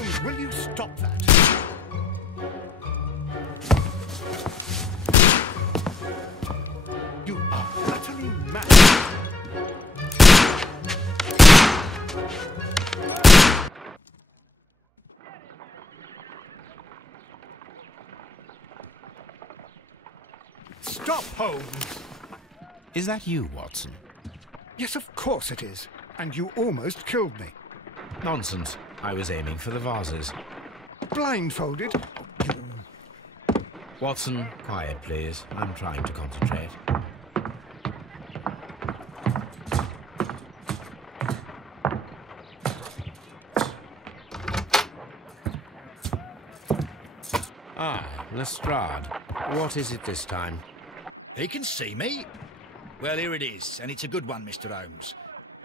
Holmes, will you stop that? You are utterly mad. Stop, Holmes! Is that you, Watson? Yes, of course it is. And you almost killed me. Nonsense. I was aiming for the vases. Blindfolded? Watson, quiet, please. I'm trying to concentrate. Ah, Lestrade. What is it this time? He can see me. Well, here it is, and it's a good one, Mr. Holmes.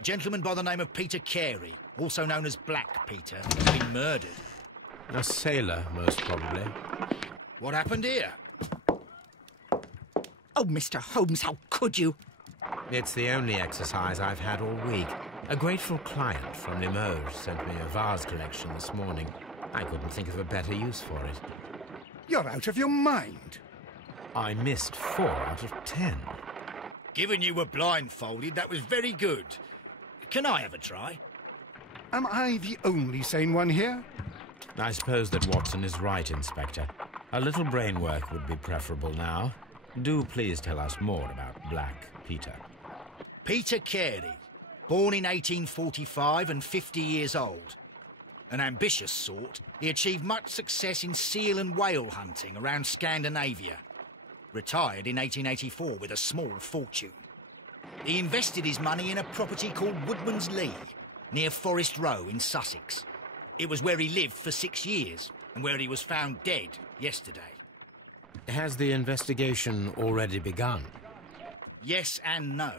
A gentleman by the name of Peter Carey, also known as Black Peter, has been murdered. A sailor, most probably. What happened here? Oh, Mr. Holmes, how could you? It's the only exercise I've had all week. A grateful client from Limoges sent me a vase collection this morning. I couldn't think of a better use for it. You're out of your mind. I missed 4 out of 10. Given you were blindfolded, that was very good. Can I have a try? Am I the only sane one here? I suppose that Watson is right, Inspector. A little brain work would be preferable now. Do please tell us more about Black Peter. Peter Carey, born in 1845 and 50 years old. An ambitious sort, he achieved much success in seal and whale hunting around Scandinavia. Retired in 1884 with a small fortune. He invested his money in a property called Woodman's Lee, near Forest Row in Sussex. It was where he lived for 6 years, and where he was found dead yesterday. Has the investigation already begun? Yes and no.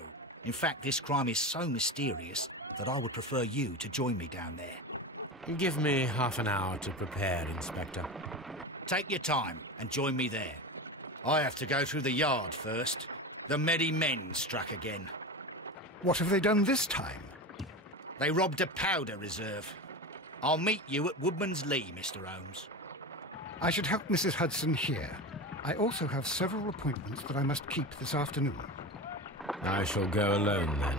In fact, this crime is so mysterious that I would prefer you to join me down there. Give me half an hour to prepare, Inspector. Take your time and join me there. I have to go through the yard first. The merry men struck again. What have they done this time? They robbed a powder reserve. I'll meet you at Woodman's Lee, Mr. Holmes. I should help Mrs. Hudson here. I also have several appointments that I must keep this afternoon. I shall go alone, then.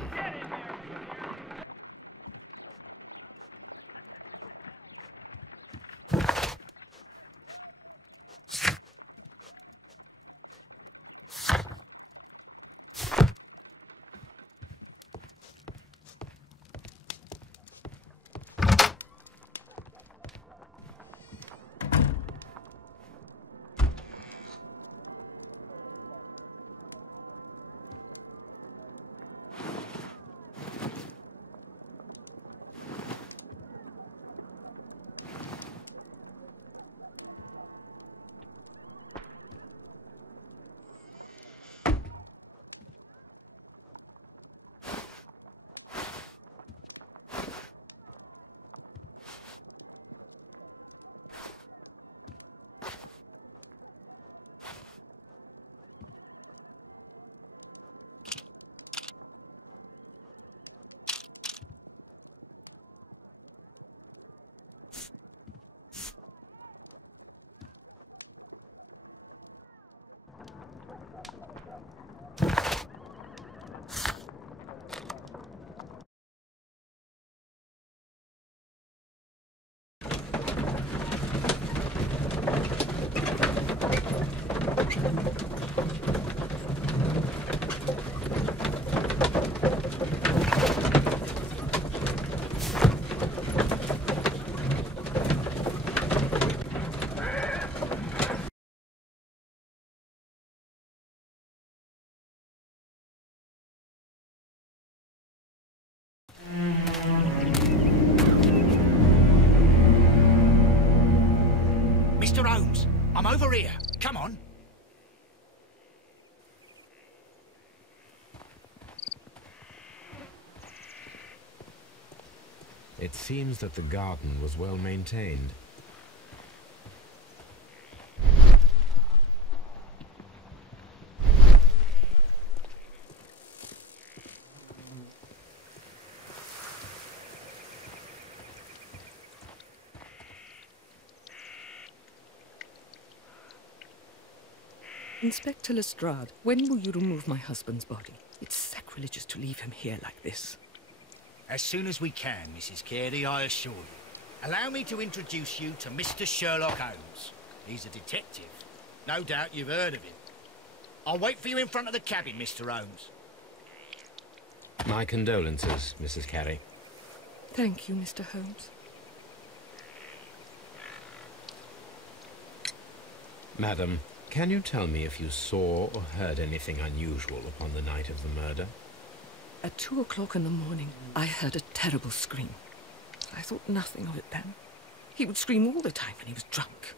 Mr. Holmes, I'm over here. Come on. It seems that the garden was well maintained. Inspector Lestrade, when will you remove my husband's body? It's sacrilegious to leave him here like this. As soon as we can, Mrs. Carey, I assure you. Allow me to introduce you to Mr. Sherlock Holmes. He's a detective. No doubt you've heard of him. I'll wait for you in front of the cabin, Mr. Holmes. My condolences, Mrs. Carey. Thank you, Mr. Holmes. Madam, can you tell me if you saw or heard anything unusual upon the night of the murder? At 2 o'clock in the morning, I heard a terrible scream. I thought nothing of it then. He would scream all the time when he was drunk.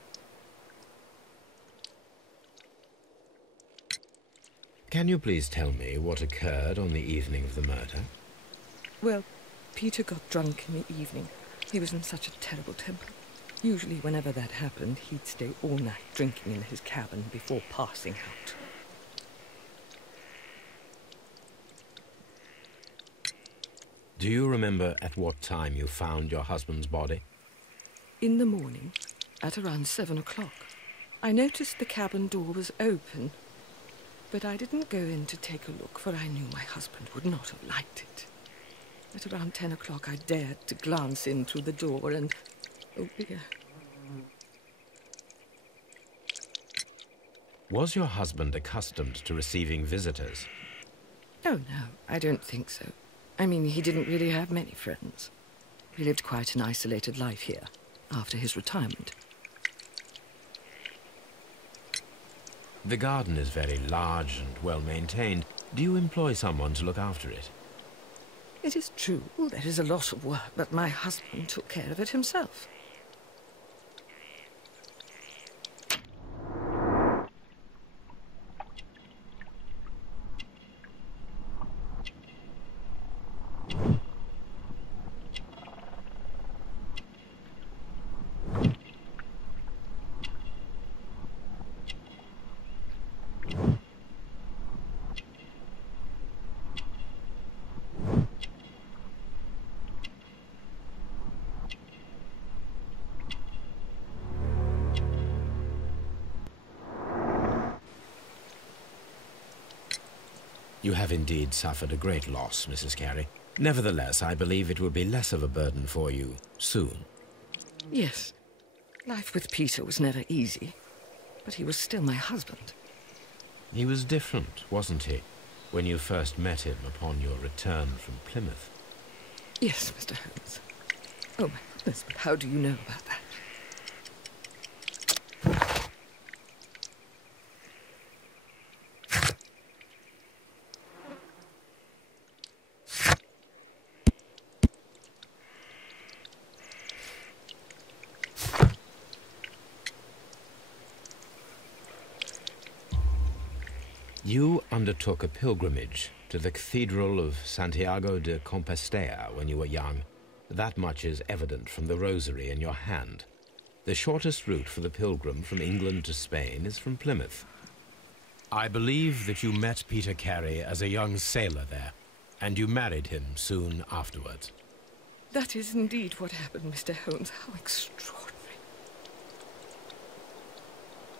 Can you please tell me what occurred on the evening of the murder? Well, Peter got drunk in the evening. He was in such a terrible temper. Usually, whenever that happened, he'd stay all night drinking in his cabin before passing out. Do you remember at what time you found your husband's body? In the morning, at around 7 o'clock. I noticed the cabin door was open, but I didn't go in to take a look, for I knew my husband would not have liked it. At around 10 o'clock, I dared to glance in through the door and... oh dear. Was your husband accustomed to receiving visitors? Oh, no, I don't think so. I mean, he didn't really have many friends. He lived quite an isolated life here, after his retirement. The garden is very large and well maintained. Do you employ someone to look after it? It is true, there is a lot of work, but my husband took care of it himself. You have indeed suffered a great loss, Mrs. Carey. Nevertheless, I believe it will be less of a burden for you soon. Yes. Life with Peter was never easy, but he was still my husband. He was different, wasn't he, when you first met him upon your return from Plymouth? Yes, Mr. Holmes. Oh, my goodness, but how do you know about that? You undertook a pilgrimage to the Cathedral of Santiago de Compostela when you were young. That much is evident from the rosary in your hand. The shortest route for the pilgrim from England to Spain is from Plymouth. I believe that you met Peter Carey as a young sailor there, and you married him soon afterwards. That is indeed what happened, Mr. Holmes. How extraordinary.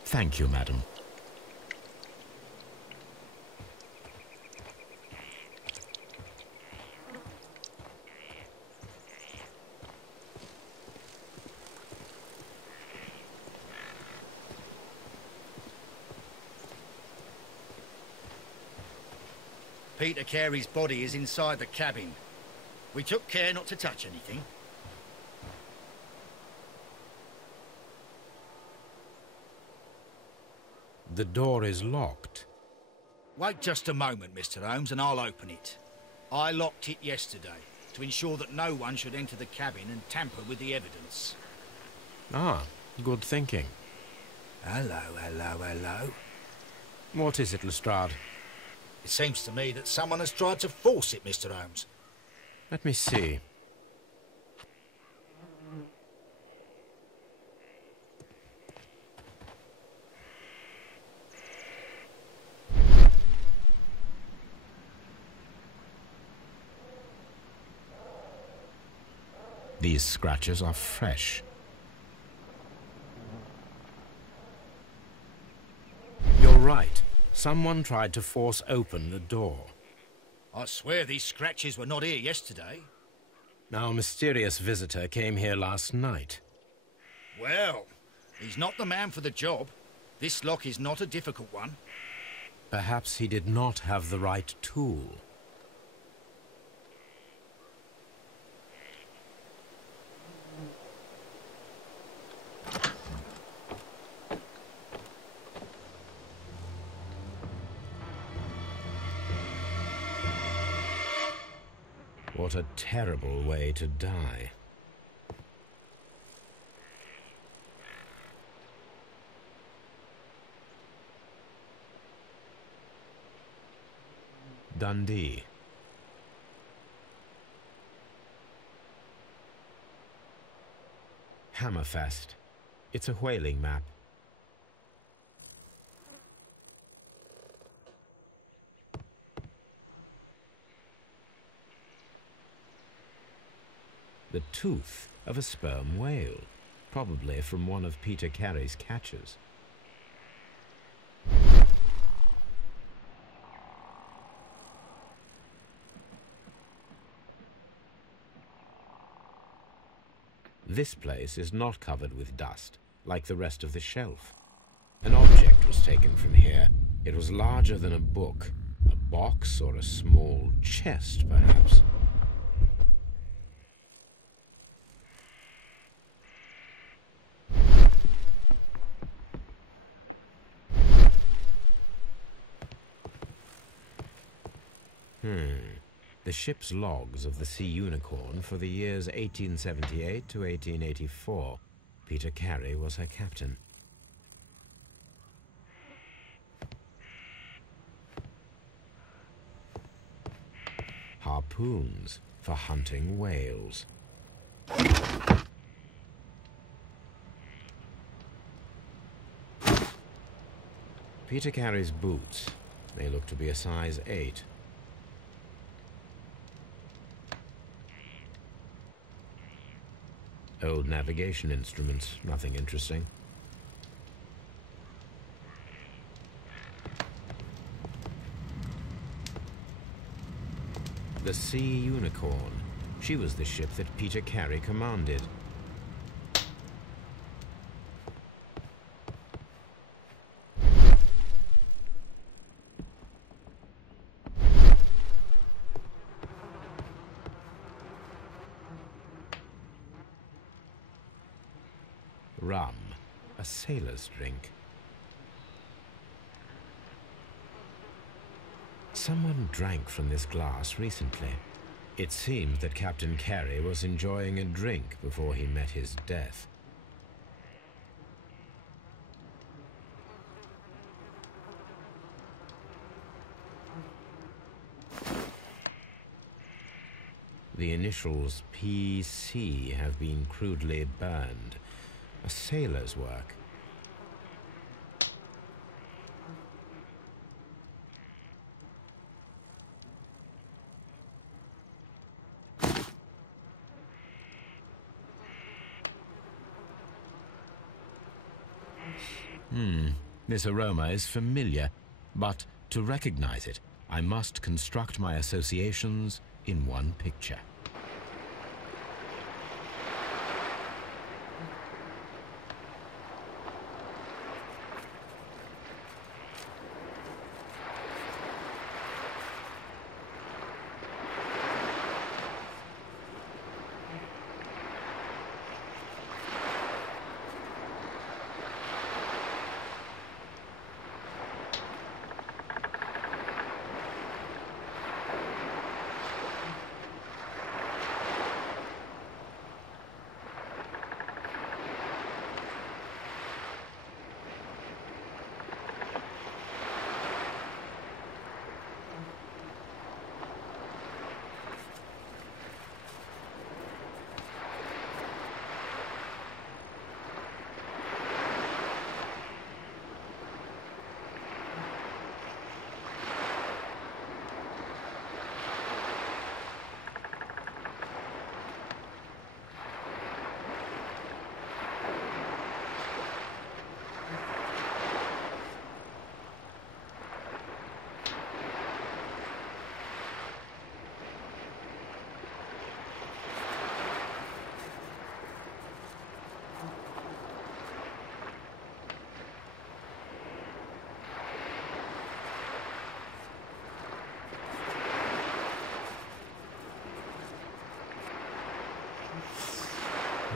Thank you, madam. Peter Carey's body is inside the cabin. We took care not to touch anything. The door is locked. Wait just a moment, Mr. Holmes, and I'll open it. I locked it yesterday to ensure that no one should enter the cabin and tamper with the evidence. Ah, good thinking. Hello, hello, hello. What is it, Lestrade? It seems to me that someone has tried to force it, Mr. Holmes. Let me see. These scratches are fresh. You're right. Someone tried to force open the door. I swear these scratches were not here yesterday. Our mysterious visitor came here last night. Well, he's not the man for the job. This lock is not a difficult one. Perhaps he did not have the right tool. What a terrible way to die. Dundee. Hammerfest. It's a whaling map. The tooth of a sperm whale, probably from one of Peter Carey's catches. This place is not covered with dust, like the rest of the shelf. An object was taken from here. It was larger than a book, a box or a small chest, perhaps. The ship's logs of the Sea Unicorn for the years 1878 to 1884. Peter Carey was her captain. Harpoons for hunting whales. Peter Carey's boots. They look to be a size 8. Old navigation instruments, nothing interesting. The Sea Unicorn. She was the ship that Peter Carey commanded. Rum, a sailor's drink. Someone drank from this glass recently. It seemed that Captain Carey was enjoying a drink before he met his death. The initials PC have been crudely burned. A sailor's work. This aroma is familiar, but to recognize it, I must construct my associations in one picture.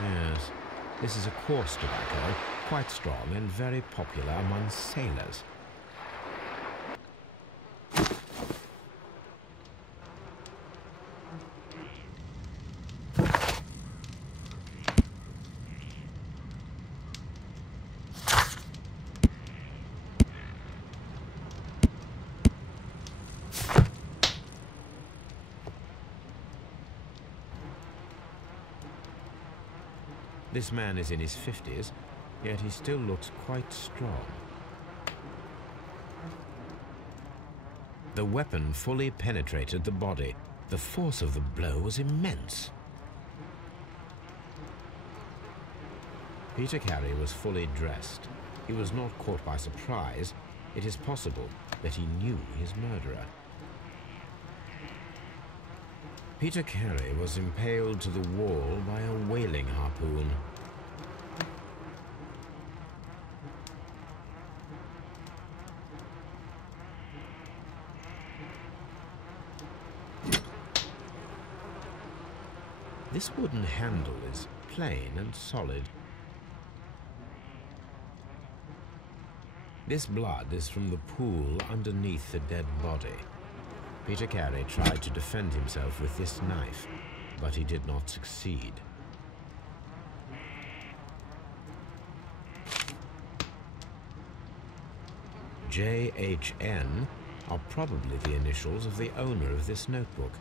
Yes, this is a coarse tobacco, quite strong and very popular among sailors. This man is in his 50s, yet he still looks quite strong. The weapon fully penetrated the body. The force of the blow was immense. Peter Carey was fully dressed. He was not caught by surprise. It is possible that he knew his murderer. Peter Carey was impaled to the wall by a whaling harpoon. This wooden handle is plain and solid. This blood is from the pool underneath the dead body. Peter Carey tried to defend himself with this knife, but he did not succeed. JHN are probably the initials of the owner of this notebook.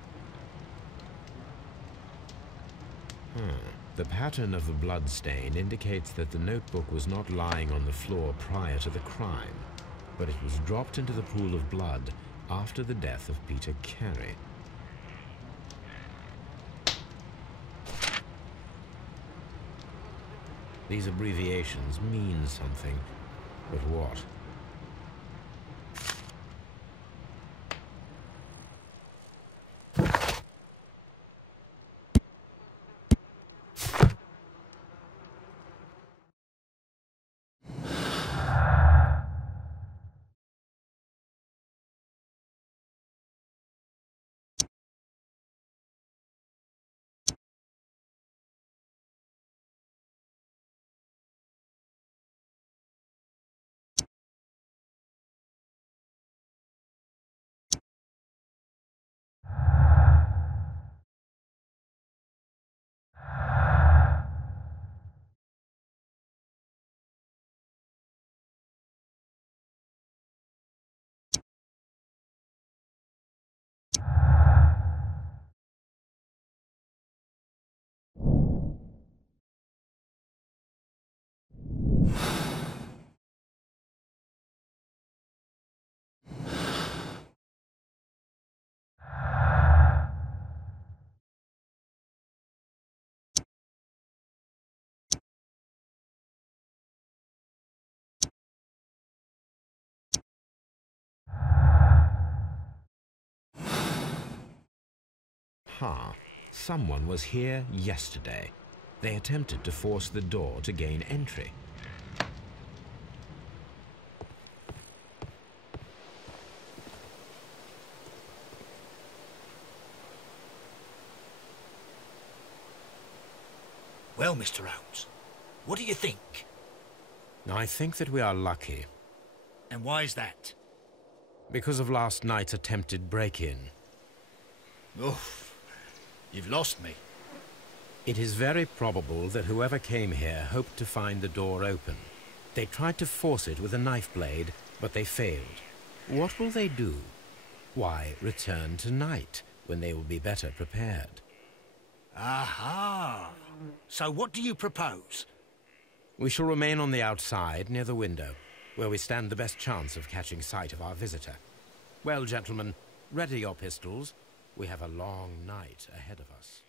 The pattern of the blood stain indicates that the notebook was not lying on the floor prior to the crime, but it was dropped into the pool of blood after the death of Peter Carey. These abbreviations mean something, but what? Someone was here yesterday. They attempted to force the door to gain entry. Well, Mr. Holmes, what do you think? I think that we are lucky. And why is that? Because of last night's attempted break-in. Oof. You've lost me. It is very probable that whoever came here hoped to find the door open. They tried to force it with a knife blade, but they failed. What will they do? Why, return tonight, when they will be better prepared. Aha! So what do you propose? We shall remain on the outside, near the window, where we stand the best chance of catching sight of our visitor. Well, gentlemen, ready your pistols. We have a long night ahead of us.